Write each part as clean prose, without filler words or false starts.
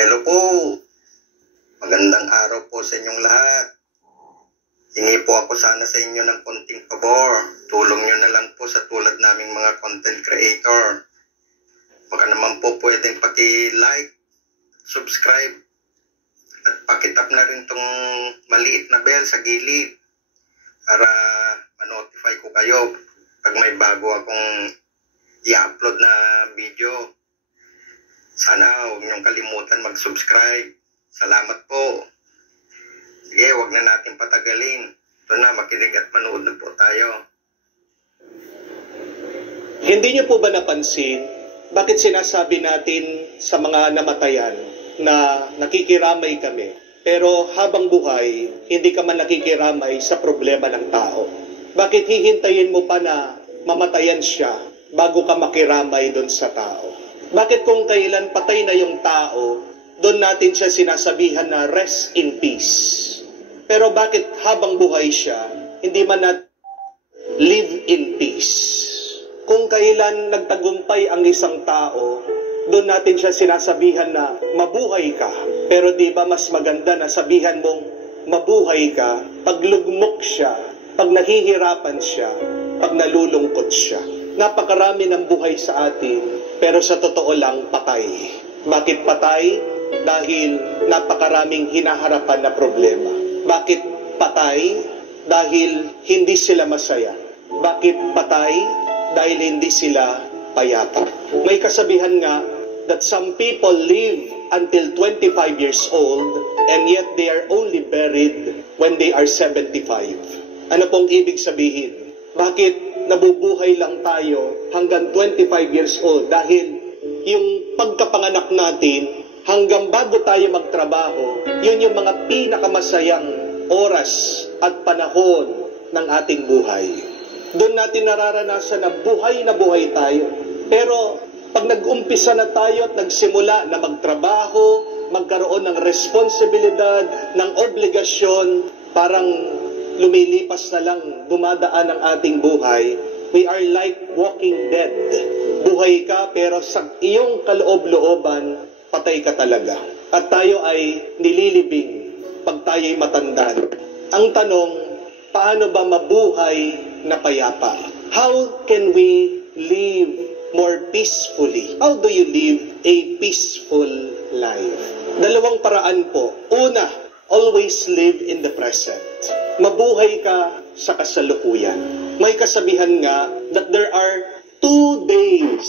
Hello po. Magandang araw po sa inyong lahat. Hingi po ako sana sa inyo ng konting pabor. Tulong nyo na lang po sa tulad naming mga content creator. Baka naman po pwedeng paki-like, subscribe, at pakitap na rin tong maliit na bell sa gilid para ma-notify ko kayo pag may bago akong i-upload na video. Sana huwag niyong kalimutan mag-subscribe. Salamat po. Sige, huwag na natin patagalin. Ito na, makinig at manood na po tayo. Hindi niyo po ba napansin bakit sinasabi natin sa mga namatayan na nakikiramay kami, pero habang buhay, hindi ka man nakikiramay sa problema ng tao? Bakit hihintayin mo pa na mamatayan siya bago ka makiramay doon sa tao? Bakit kung kailan patay na yung tao, doon natin siya sinasabihan na rest in peace? Pero bakit habang buhay siya, hindi man live in peace? Kung kailan nagtagumpay ang isang tao, doon natin siya sinasabihan na mabuhay ka. Pero di ba mas maganda na sabihan mong mabuhay ka pag lugmok siya, pag nahihirapan siya, pag nalulungkot siya? Napakarami ng buhay sa atin, pero sa totoo lang patay. Bakit patay? Dahil napakaraming hinaharapan na problema. Bakit patay? Dahil hindi sila masaya. Bakit patay? Dahil hindi sila payapa. May kasabihan nga that some people live until 25 years old and yet they are only buried when they are 75. Ano pong ibig sabihin? Bakit nabubuhay lang tayo hanggang 25 years old? Dahil yung pagkapanganak natin hanggang bago tayo magtrabaho, yun yung mga pinakamasayang oras at panahon ng ating buhay. Doon natin nararanasan na buhay tayo. Pero pag nag-umpisa na tayo at nagsimula na magtrabaho, magkaroon ng responsibilidad, ng obligasyon, parang lumilipas na lang, dumadaan ang ating buhay. We are like walking dead. Buhay ka pero sa iyong kaloob-looban, patay ka talaga. At tayo ay nililibing pag tayo'y matanda. Ang tanong, paano ba mabuhay na payapa? How can we live more peacefully? How do you live a peaceful life? Dalawang paraan po. Una, always live in the present. Mabuhay ka sa kasalukuyan. May kasabihan nga that there are 2 days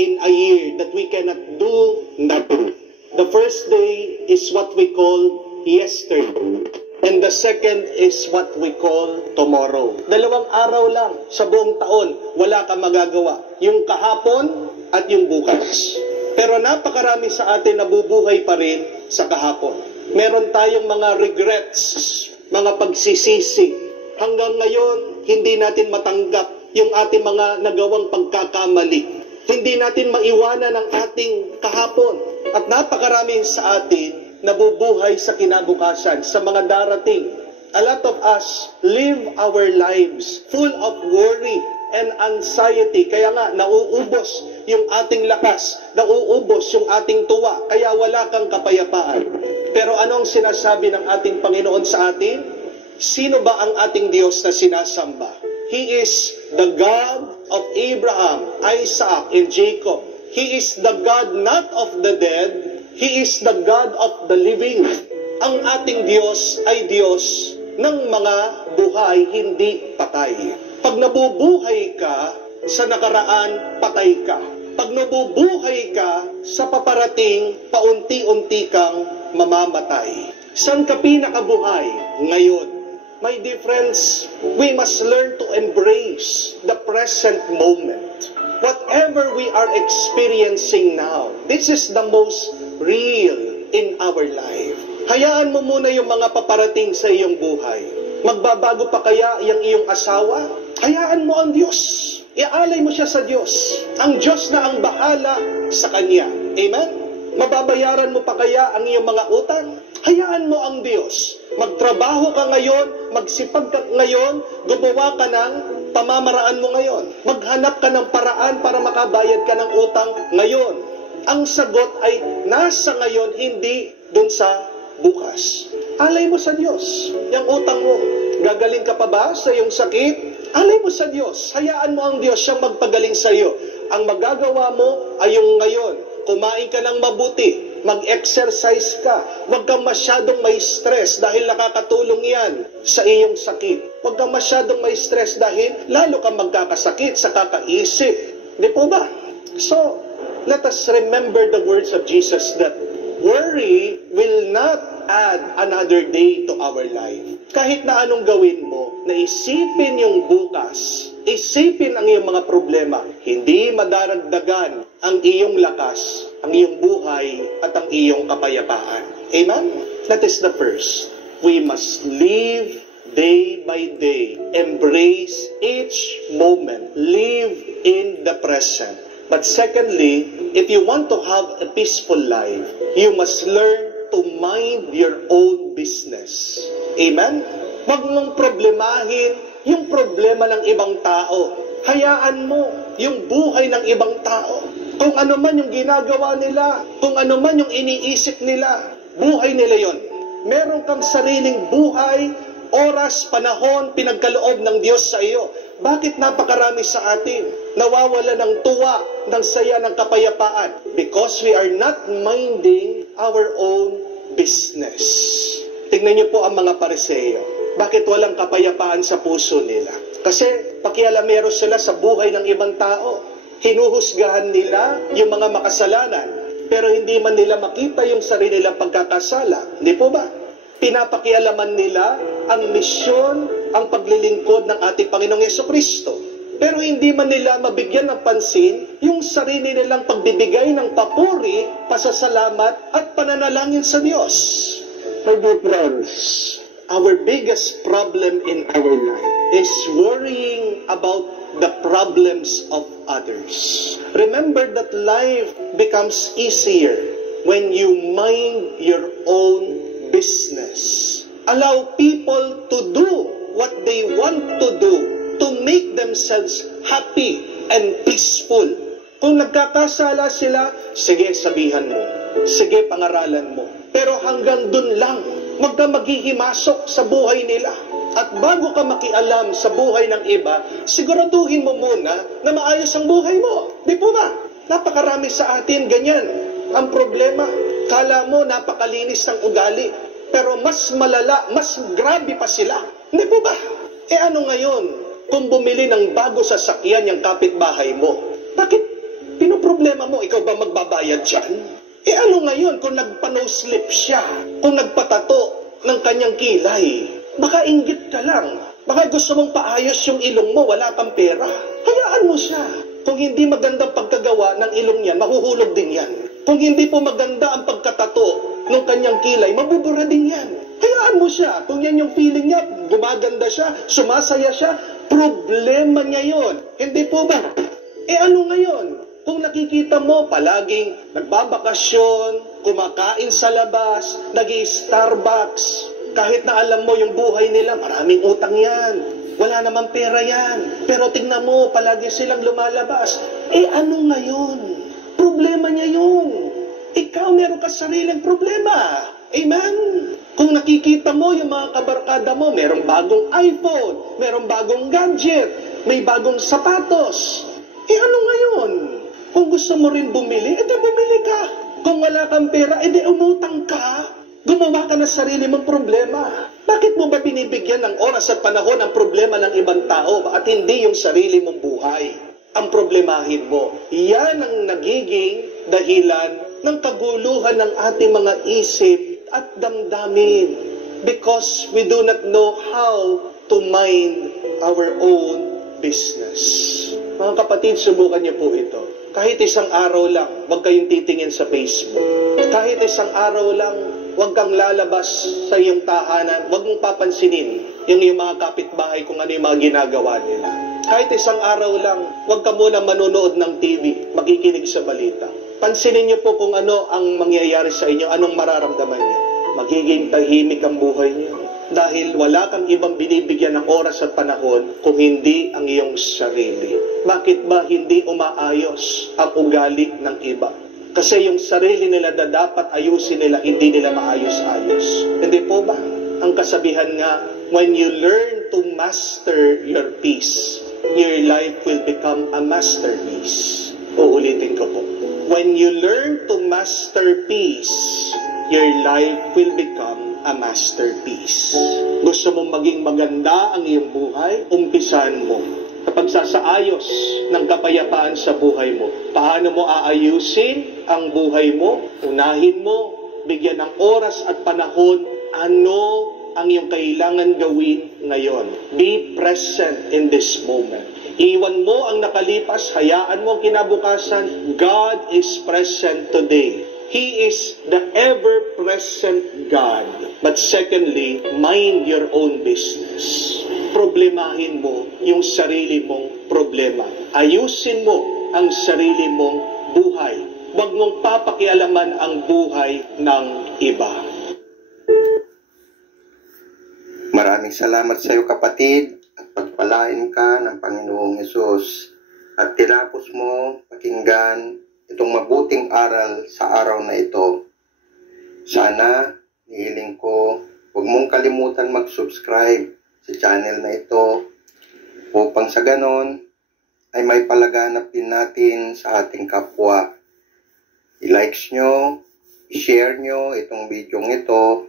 in a year that we cannot do nothing. The first day is what we call yesterday. And the second is what we call tomorrow. Dalawang araw lang sa buong taon, wala kang magagawa. Yung kahapon at yung bukas. Pero napakarami sa atin nabubuhay pa rin sa kahapon. Meron tayong mga regrets, mga pagsisisi. Hanggang ngayon, hindi natin matanggap yung ating mga nagawang pagkakamali. Hindi natin maiwanan ang ating kahapon. At napakarami sa atin nabubuhay sa kinabukasan, sa mga darating. A lot of us live our lives full of worry and anxiety. Kaya nga, nauubos yung ating lakas, nauubos yung ating tuwa, kaya wala kang kapayapaan. Pero anong sinasabi ng ating Panginoon sa atin? Sino ba ang ating Diyos na sinasamba? He is the God of Abraham, Isaac, and Jacob. He is the God not of the dead, He is the God of the living. Ang ating Diyos ay Diyos ng mga buhay, hindi patay. Pag nabubuhay ka sa nakaraan, patay ka. Pag nabubuhay ka sa paparating, paunti-unti kang mamamatay. Saan ka pinakabuhay? Ngayon. My dear friends, we must learn to embrace the present moment. Whatever we are experiencing now, this is the most real in our life. Hayaan mo muna yung mga paparating sa iyong buhay. Magbabago pa kaya yung iyong asawa? Hayaan mo ang Diyos. Ialay mo siya sa Diyos. Ang Diyos na ang bahala sa Kanya. Amen? Mababayaran mo pa kaya ang iyong mga utang? Hayaan mo ang Diyos. Magtrabaho ka ngayon, magsipag ka ngayon, gumawa ka ng pamamaraan mo ngayon. Maghanap ka ng paraan para makabayad ka ng utang ngayon. Ang sagot ay nasa ngayon, hindi dun sa bukas. Alay mo sa Diyos. Yung utang mo, gagaling ka pa ba sa iyong sakit? Alay mo sa Diyos. Hayaan mo ang Diyos siyang magpagaling sa iyo. Ang magagawa mo ay yung ngayon. Kumain ka ng mabuti. Mag-exercise ka. Huwag kang masyadong may stress dahil nakakatulong yan sa iyong sakit. Huwag kang masyadong may stress dahil lalo kang magkakasakit sa kakaisip. Di po ba? So, let us remember the words of Jesus that worry will not add another day to our life. Kahit na anong gawin mo, na isipin yung bukas, isipin ang iyong mga problema, hindi madaragdagan ang iyong lakas, ang iyong buhay, at ang iyong kapayapaan. Amen? That is the first. We must live day by day. Embrace each moment. Live in the present. But secondly, if you want to have a peaceful life, you must learn to mind your own business. Amen? Huwag mong problemahin yung problema ng ibang tao. Hayaan mo yung buhay ng ibang tao. Kung ano man yung ginagawa nila, kung ano man yung iniisip nila, buhay nila yon. Meron kang sariling buhay, oras, panahon, pinagkaloob ng Diyos sa iyo. Bakit napakarami sa atin nawawala ng tuwa, ng saya, ng kapayapaan? Because we are not minding our own business. Tingnan niyo po ang mga Pariseo. Bakit walang kapayapaan sa puso nila? Kasi pakialamero sila sa buhay ng ibang tao. Hinuhusgahan nila yung mga makasalanan, pero hindi man nila makita yung sarili nilang pagkakasala. Hindi po ba? Pinapakialaman nila ang misyon, ang paglilingkod ng ating Panginoong Jesucristo. Pero hindi man nila mabigyan ng pansin yung sarili nilang pagbibigay ng papuri, pasasalamat at pananalangin sa Diyos. My dear friends, our biggest problem in our life is worrying about the problems of others. Remember that life becomes easier when you mind your own business. Allow people to do what they want to do to make themselves happy and peaceful. Kung nagkakasala sila, sige, sabihan mo. Sige, pangaralan mo. Pero hanggang dun lang, huwag ka maghihimasok sa buhay nila. At bago ka makialam sa buhay ng iba, siguraduhin mo muna na maayos ang buhay mo. Di po ba? Napakarami sa atin ganyan. Ang problema, kala mo napakalinis ng ugali, pero mas malala, mas grabe pa sila. Hindi po ba? Ano ngayon kung bumili ng bago sasakyan yung kapitbahay mo? Bakit pinoproblema mo? Ikaw ba magbabayad dyan? Ano ngayon kung nagpa-no-slip siya? Kung nagpatato ng kanyang kilay? Baka inggit ka lang. Baka gusto mong paayos yung ilong mo, wala kang pera. Hayaan mo siya. Kung hindi magandang pagkagawa ng ilong niyan, mahuhulog din yan. Kung hindi po maganda ang pagkatato ng kanyang kilay, mabubura din yan. Hayaan mo siya. Kung yan yung feeling niya, gumaganda siya, sumasaya siya, problema niya yon. Hindi po ba? Ano ngayon? Kung nakikita mo palaging nagbabakasyon, kumakain sa labas, nag-i-Starbucks, kahit na alam mo yung buhay nila, maraming utang yan. Wala namang pera yan. Pero tingnan mo, palagi silang lumalabas. Ano ngayon? Problema niya yun. Ikaw meron ka sariling problema. Amen? Kung nakikita mo yung mga kabarkada mo, merong bagong iPhone, merong bagong gadget, may bagong sapatos. Ano ngayon? Kung gusto mo rin bumili, bumili ka. Kung wala kang pera, umutang ka. Gumawa ka ng sarili mong problema. Bakit mo ba binibigyan ng oras at panahon ang problema ng ibang tao at hindi yung sarili mong buhay? Ang problemahin mo. Yan ang nagiging dahilan ng kaguluhan ng ating mga isip at damdamin. Because we do not know how to mind our own business. Mga kapatid, subukan niyo po ito. Kahit isang araw lang, huwag kayong titingin sa Facebook. Kahit isang araw lang, huwag kang lalabas sa iyong tahanan. Huwag mong papansinin yung iyong mga kapitbahay kung ano yung mga ginagawa nila. Kahit isang araw lang, huwag ka muna manonood ng TV, makikinig sa balita. Pansinin niyo po kung ano ang mangyayari sa inyo, anong mararamdaman niyo. Magiging tahimik ang buhay niyo. Dahil wala kang ibang binibigyan ng oras at panahon kung hindi ang iyong sarili. Bakit ba hindi umaayos ang ugali ng iba? Kasi yung sarili nila na dapat ayusin nila, hindi nila maayos-ayos. Hindi po ba? Ang kasabihan nga, when you learn to master your peace, your life will become a masterpiece. Uulitin ko po. When you learn to master peace, your life will become a masterpiece. Gusto mong maging maganda ang iyong buhay? Umpisan mo. Kapag sasaayos ng kapayapaan sa buhay mo, paano mo aayusin ang buhay mo? Unahin mo, bigyan ng oras at panahon, ano ang iyong kailangan gawin ngayon. Be present in this moment. Iwan mo ang nakalipas, hayaan mo ang kinabukasan. God is present today. He is the ever-present God. But secondly, mind your own business. Problemahin mo yung sarili mong problema. Ayusin mo ang sarili mong buhay. Huwag mong papakialaman ang buhay ng iba. Maraming salamat sa iyo, kapatid, at pagpalain ka ng Panginoong Hesus at tinapos mo pakinggan itong mabuting aral sa araw na ito. Sana, nihiling ko, huwag mong kalimutan mag-subscribe sa channel na ito upang sa ganon ay may palaganap din natin sa ating kapwa. I-likes nyo, i-share nyo itong video ito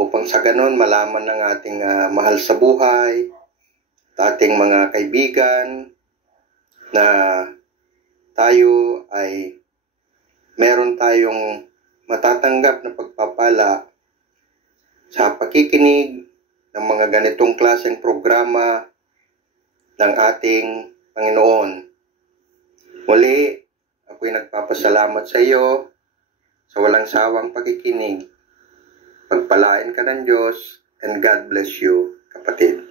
upang sa ganon malaman ng ating mahal sa buhay at ating mga kaibigan na tayo ay meron tayong matatanggap na pagpapala sa pakikinig ng mga ganitong klaseng programa ng ating Panginoon. Muli, ako'y nagpapasalamat sa iyo sa walang sawang pakikinig. Pagpalain ka ng Diyos, and God bless you, kapatid.